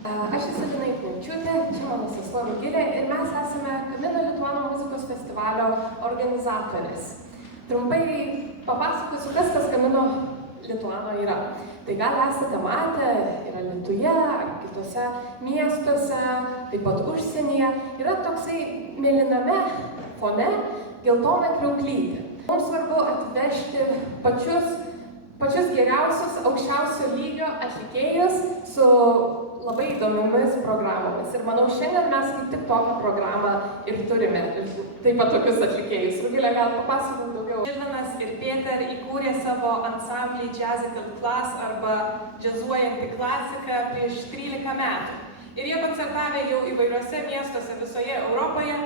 Aš esu Lina Iknevičiūtė, čia mano sesuo Rugilė ir mes esame Camino Lituano muzikos festivalio organizatorės. Trumpai papasakosiu, kas tas Camino Lituano yra. Tai gal esate matę, yra Lietuje, kitose miestuose, taip pat užsienyje. Yra toksai mėlyname fone geltona kriauklytė. Mums svarbu atvežti pačius geriausius, aukščiausio lygio atlikėjus su labai įdomiomis programomis. Ir manau, šiandien mes kaip tik tokią programą ir turime. Taip pat tokius atlikėjus. Rugilė, gal papasakok daugiau. Žilvinas ir Pėter įkūrė savo ansamblį Jazzical Class arba džiazuojantį klasiką prieš 13 metų. Ir jie koncertavę jau įvairiuose miestuose visoje Europoje.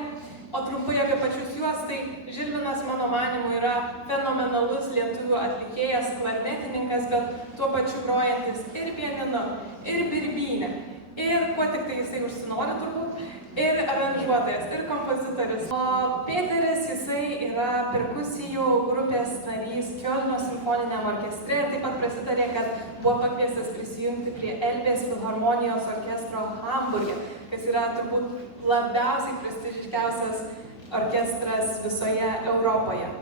O trumpai apie pačius juos, tai Žilvinas, mano manymu, yra fenomenalus lietuvių atlikėjas, klarnetininkas, bet tuo pačiu grojantis ir pianinu, ir birbynę, ir kuo tik tai jisai užsinori turbūt, ir aranžuotojas, ir kompozitorius. O Pėteris, jisai yra perkusijų grupės narys Kiolno simfoniniam orkestre, taip pat prasitarė, kad buvo pakviestas prisijungti prie Elbės filharmonijos orkestro Hamburge, kas yra turbūt labiausiai prestižiškiausias orkestras visoje Europoje.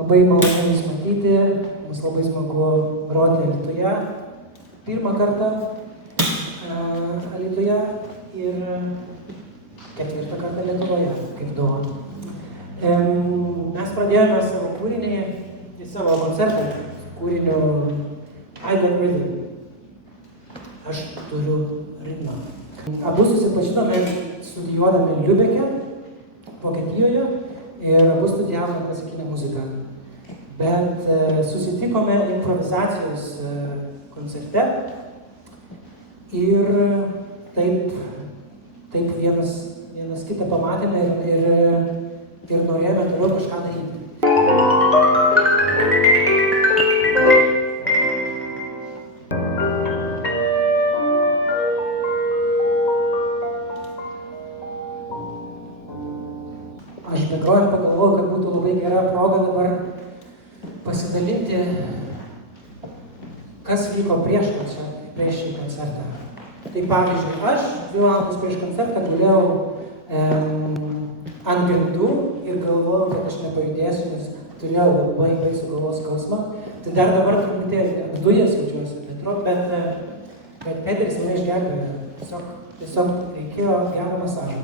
Labai malonu Jūs matyti, mums labai smagu groti Alytuje. Pirmą kartą Alytuje ir ketvirtą kartą Lietuvoje, kaip dovaną. Mes pradėjome savo kūrinį, savo koncertą kūriniu I Got Rhythm. Aš turiu ritmą. Abu susipažinome studijuodami Liubeke, Vokietijoje, ir abu studijavome klasikinę muziką. Bet susitikome improvizacijos koncerte ir taip vienas kitą pamatėme ir norėjome toliau kažką daryti. Aš begrojant pagalvojau, kad būtų labai gera proga dabar pasidalinti, kas vyko prieš šį koncertą. Tai pavyzdžiui, aš 2 valandas prieš koncertą gulėjau ant grindų ir galvojau, kad aš nepajudėsiu, nes turėjau labai baisų galvos skausmą. Tai dar dabar truputėlį apdujęs jaučiuosi, bet Pėteris mane išgelbėjo. Tiesiog reikėjo gero masažo.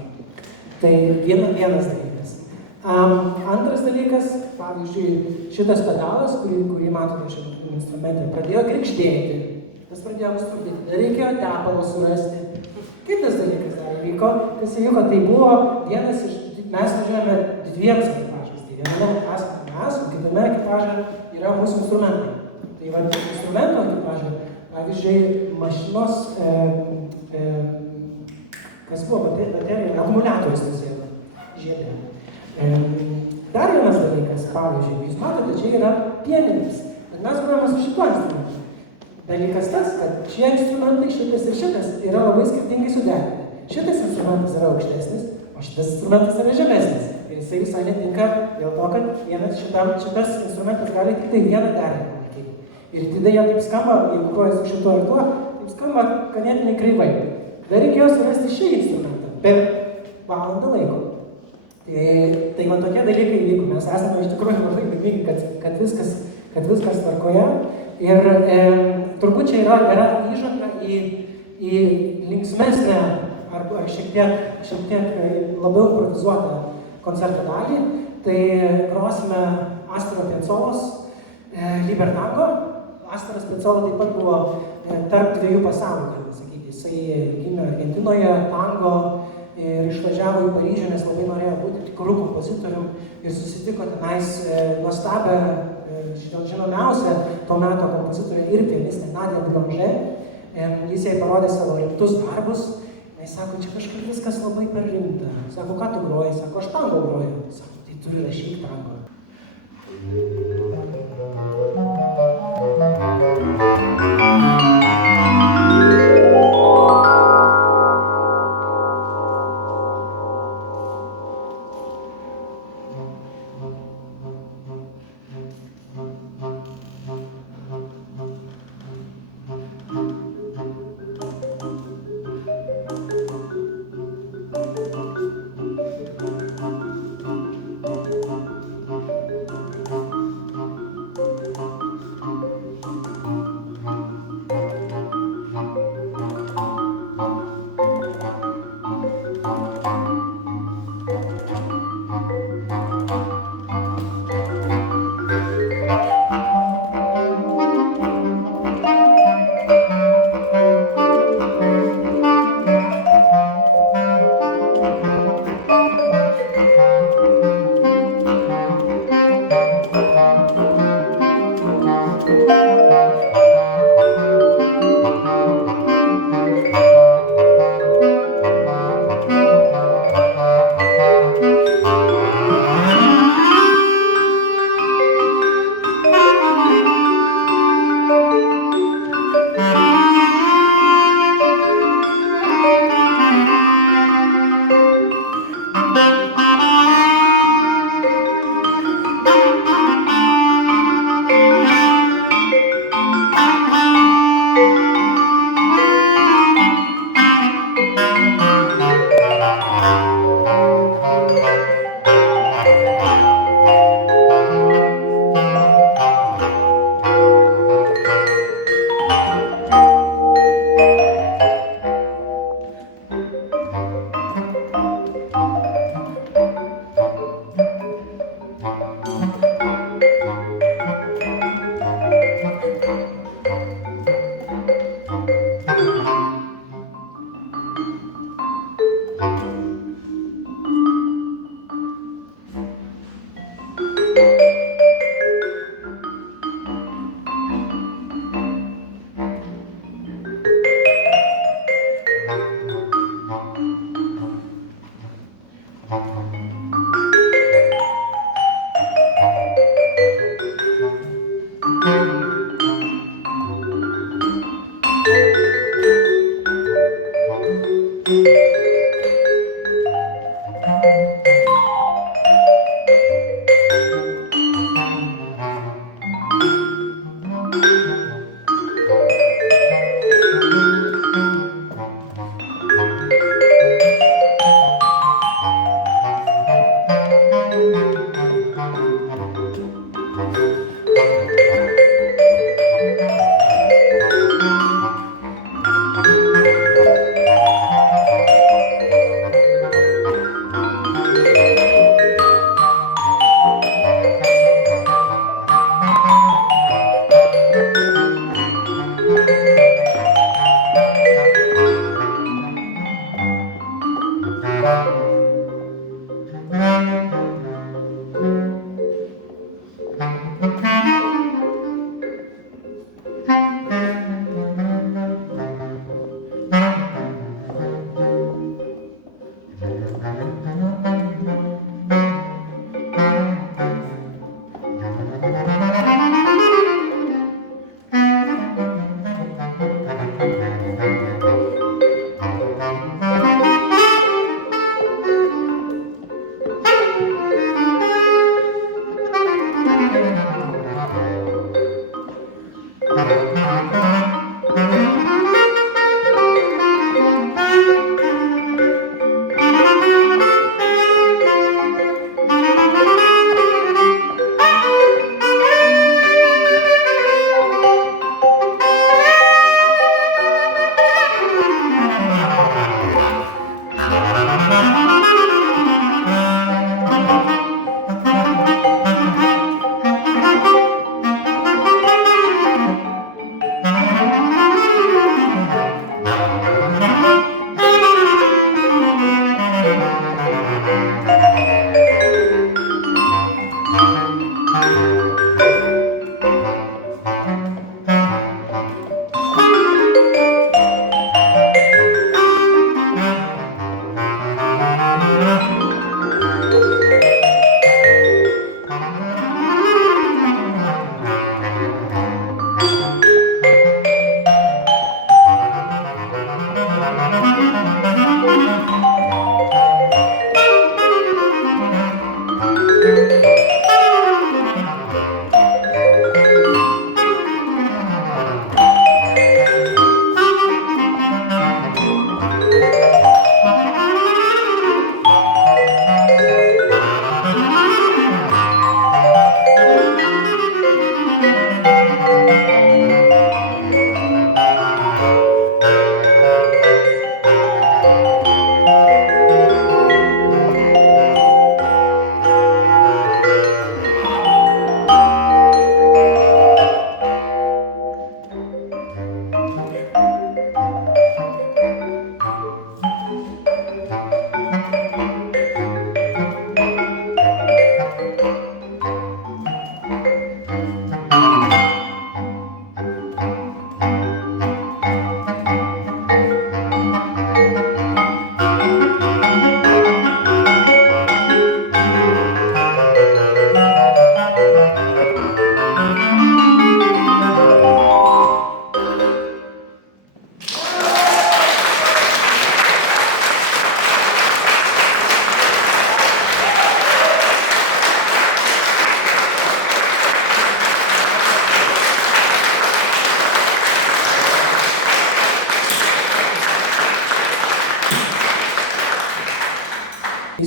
Tai vienas dalykas. Antras dalykas, pavyzdžiui, šitas pedalas, kurį matote šiame instrumente, pradėjo krikštėti. Tas pradėjo mus trukdyti. Dar reikėjo tepalą surasti. Kitas dalykas dar įvyko. Kas įvyko, tai buvo vienas iš... Mes važiuojame 2 ekipažais. Tai viename esame mes, o kitame ekipaže yra mūsų instrumentai. Tai va, instrumento ekipaže, pavyzdžiui, mašinos... kas buvo? Baterija, akumuliatorius nusėdo žiedė. Dar vienas dalykas, pavyzdžiui, jūs matote, čia yra pianinis, bet mes grojame su šituo instrumentu. Dalykas tas, kad šie instrumentai, šitas ir šitas, yra labai skirtingai suderinti. Šitas instrumentas yra aukštesnis, o šitas instrumentas yra žemesnis. Ir jisai visai netinka dėl to, kad šitas instrumentas gali tik tai vieną derinį palaikyti. Ir tada jie taip skamba, jeigu groja su šituo ir tuo, taip skamba ganėtinai kreivai. Dar reikėjo surasti šį instrumentą per valandą laiko. Tai man tokie dalykai įvyko, mes esame iš tikrųjų labai laimingi, kad viskas tvarkoje. Ir turbūt čia yra gera įžanga į linksmesnę arba šiek tiek labiau improvizuotą koncerto dalį. Tai grosime Astoro Piazzolos Libertango. Astoras Piazzola taip pat buvo tarp 2 pasaulių, galima sakyti. Jisai gimė Argentinoje, tango ir išvažiavo į Paryžių, nes labai norėjo būti tikrų kompozitorium ir susitiko tenais nuostabią, žinomiausią to meto kompozitorę ir pianistę Nadią Boulanger. Jis jai parodė savo rimtus darbus. Jis sako, čia kažkaip viskas labai per rimta. Sako, ką tu groji? Sako, aš tango groju. Sako, tai turi rašyti tango.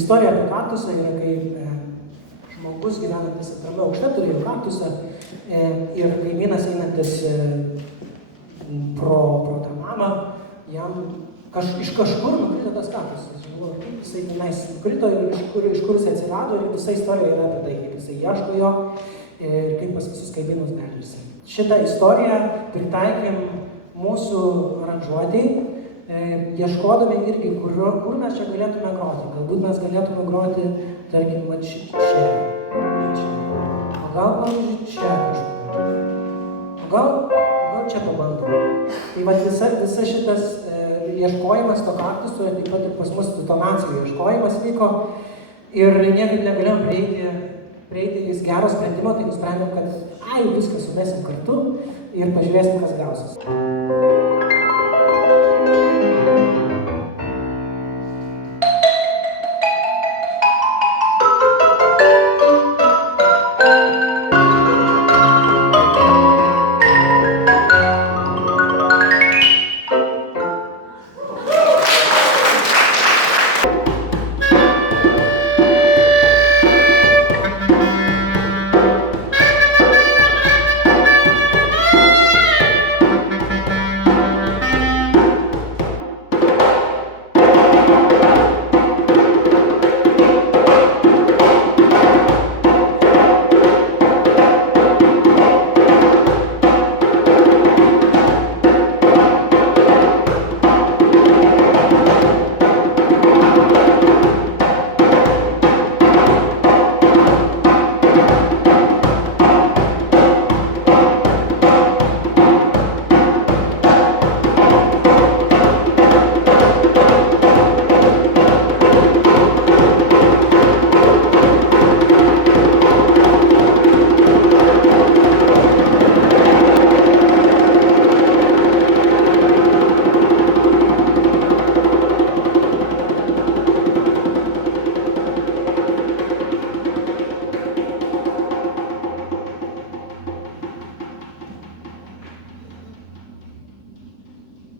istorija apie kaktusą yra, kai žmogus gyvenantis antrame aukšte turėjo kaktusą ir kaimynas einantis pro tą namą, jam iš kažkur nukrito tas kaktusas. Žinau, kaip jisai tenais nukrito ir iš kur jisai atsirado, ir visa istorija yra apie tai, kaip jisai ieško jo ir kaip pas visus kaimynus beldžiasi. Šitą istoriją pritaikėm mūsų aranžuotei, ieškodami irgi, kur mes čia galėtume groti. Galbūt mes galėtume groti, tarkim, va čia. O gal čia kažkur. O gal čia pabandom. Tai va visa šitas ieškojimas to kaktuso, taip pat ir pas mus tonacijų ieškojimas vyko ir niekaip negalėjom prieiti į gero sprendimo, tai nusprendėm, kad viską sumesim kartu ir pažiūrėsim, kas gausis.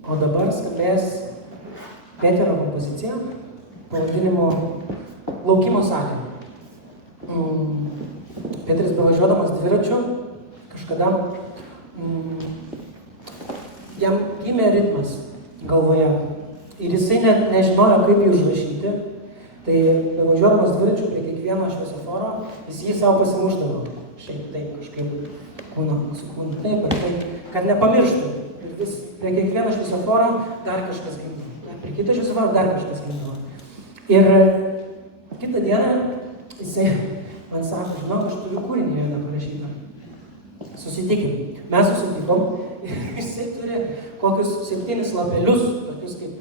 O dabar skambės Peterio kompozicija pavadinimu Laukimo salė. Peteris bevažiuodamas dviračiu kažkada jam gimė ritmas galvoje ir jisai nežinojo, kaip jį užrašyti. Tai bevažiuodamas dviračiu prie kiekvieno šviesoforo jis jį savo pasimušdavo. Šiaip taip kažkaip su kūnu taip, kad nepamirštų. Vis prie kiekvieno šviesoforo dar kažkas gimdavo. Prie kito šviesoforo dar kažkas gimdavo. Ir kitą dieną jisai man sako, žinok, aš turiu kūrinį vieną parašytą. Susitikim. Mes susitikom ir jisai turi kokius 7 lapelius, tokius kaip,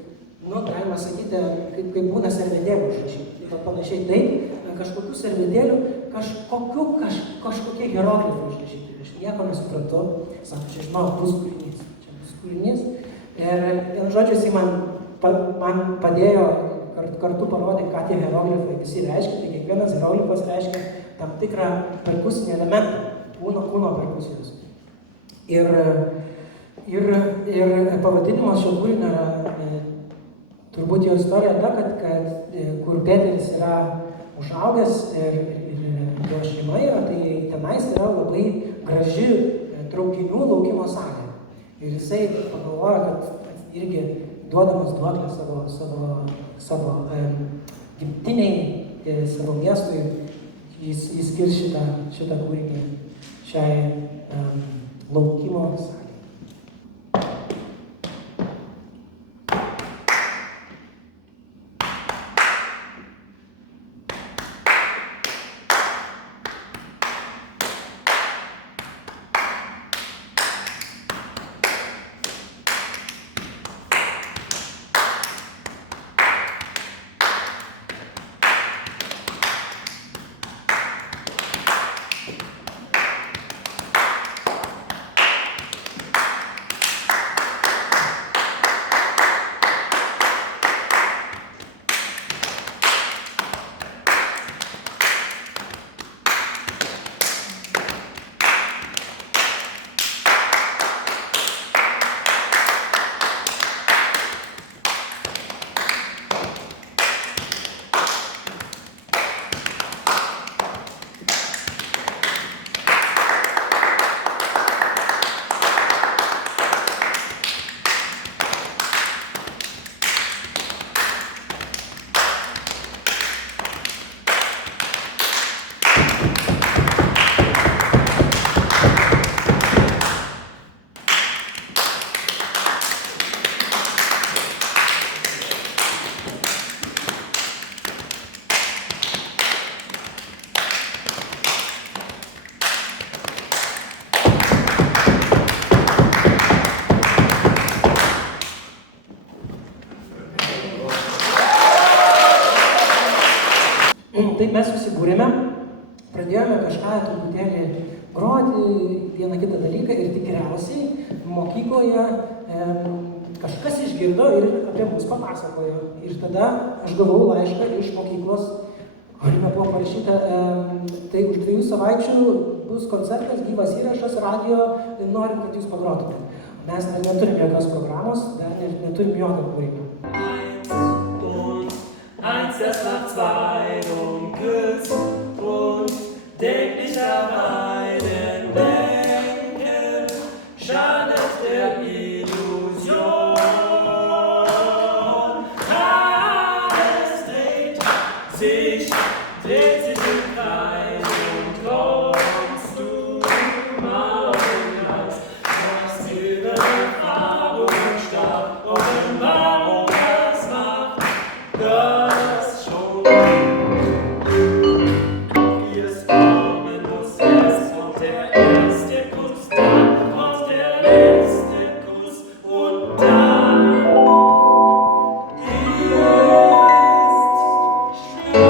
galima sakyti, kaip būna servetėlių užrašyti. Panašiai taip, kažkokių servetėlių, kažkokie hieroglifai užrašyti. Aš nieko nesuprantu. Sako, čia žinok, bus kūrinys. Kūrinys. Ir vienu žodžiu, jisai man padėjo kartu parodyti, ką tie hieroglifai visi reiškia. Tai kiekvienas hieroglifas reiškia tam tikrą perkusinį elementą, kūno perkusijos. Ir pavadinimas šio kūrinio yra, turbūt jo istorija ta, kad kur Peteris yra užaugęs ir jo šeima yra, tai tenais yra labai graži traukinių laukimo salė. Ir jisai pagalvojo, kad irgi duodamas duoklę savo gimtiniai, savo miestui, jis skirs šitą kūrinį šiai laukimo salei. Taip mes susibūrėme, pradėjome kažką truputėlį groti, vieną kitą dalyką ir tikriausiai mokykloje kažkas išgirdo ir apie mus papasakojo. Ir tada aš gavau laišką iš mokyklos, kuriame buvo parašyta, tai už 2 savaičių bus koncertas, gyvas įrašas, radio, norim, kad jūs pagrotumėte. Mes neturim jokios programos, dar neturim jokio kūrinio. Eins, das macht 2 und küsst und denkt nicht an einen Denken, schadet der Illusion. Alles dreht sich im Kreis und träumst du mal ganz, was über Farbe und Stab Offenbarung das macht, das schon. Wie es kommen muss, erst kommt der erste Kuss, dann kommt der letzte Kuss und dann ist Schluss.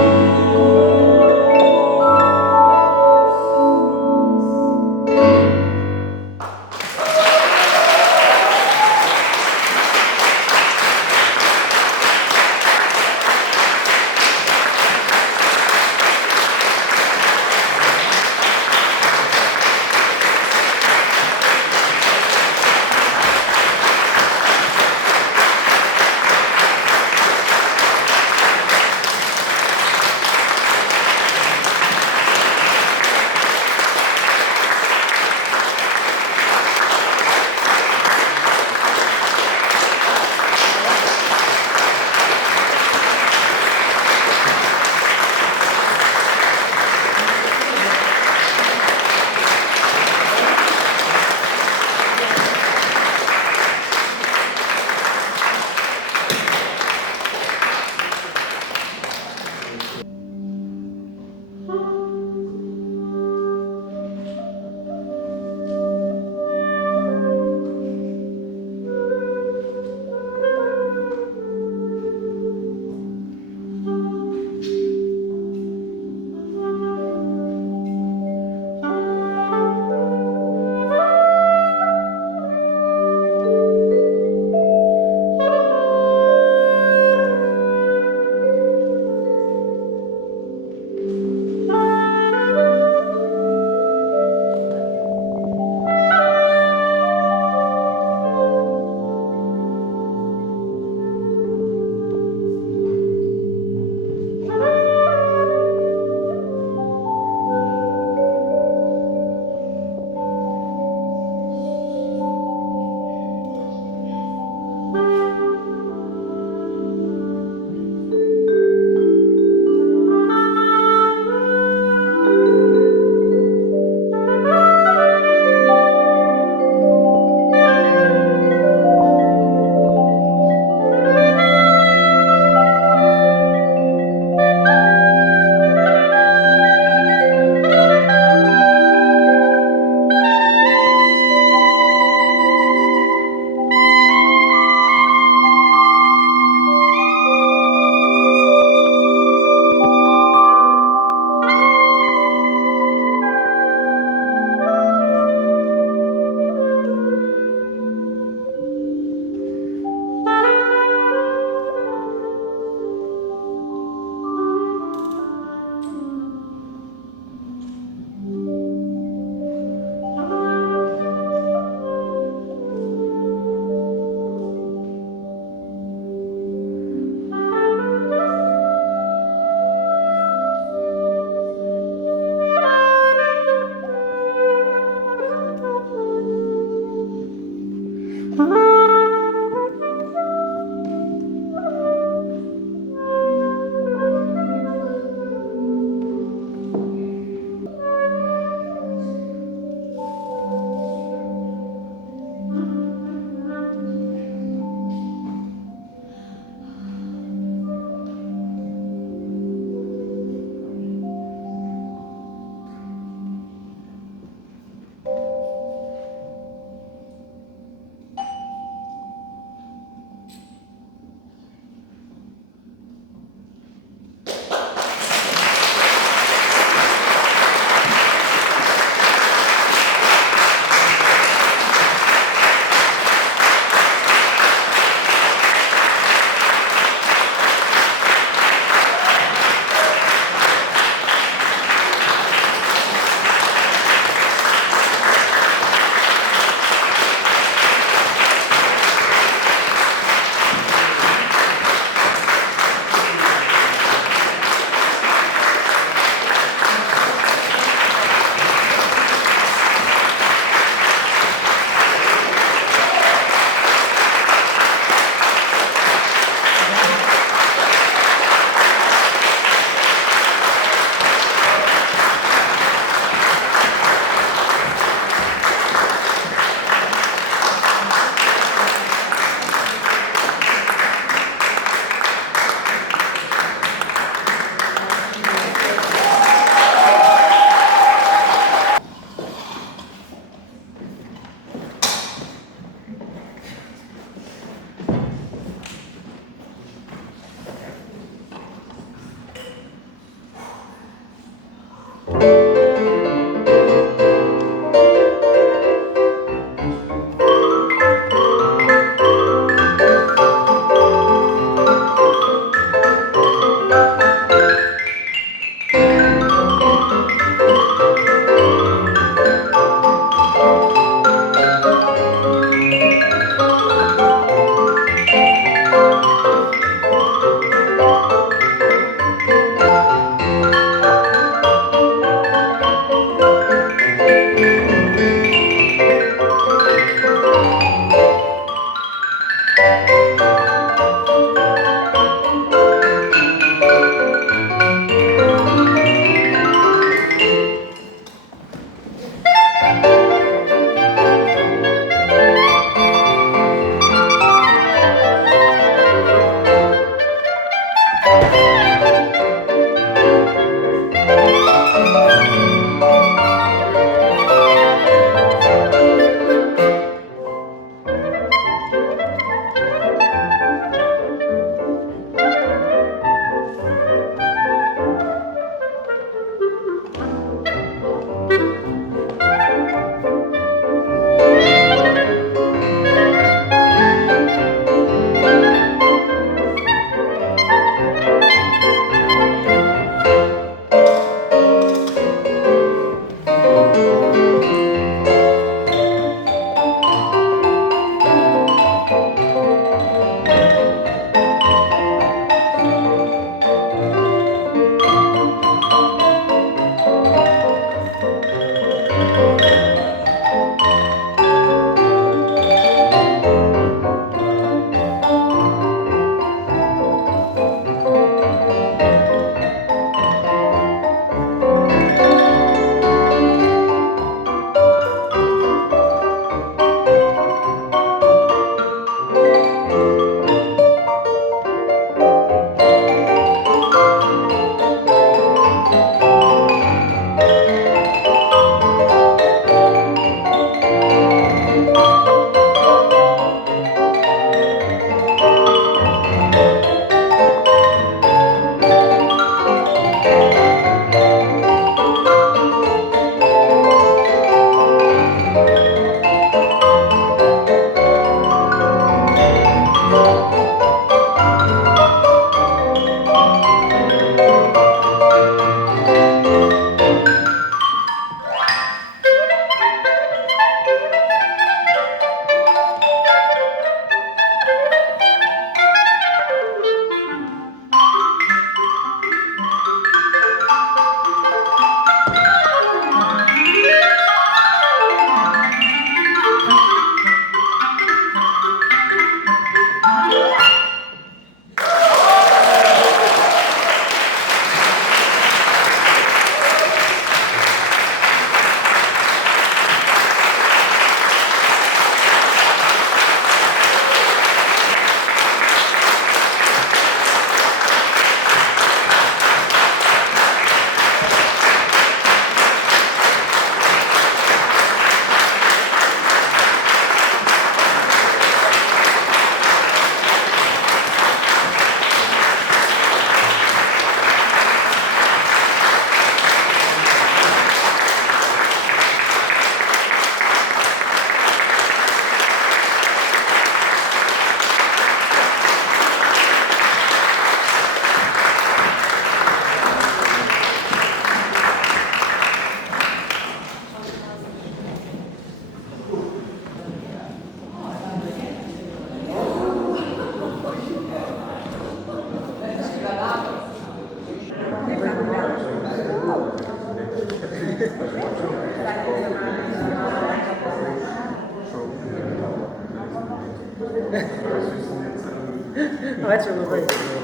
Ačiū labai.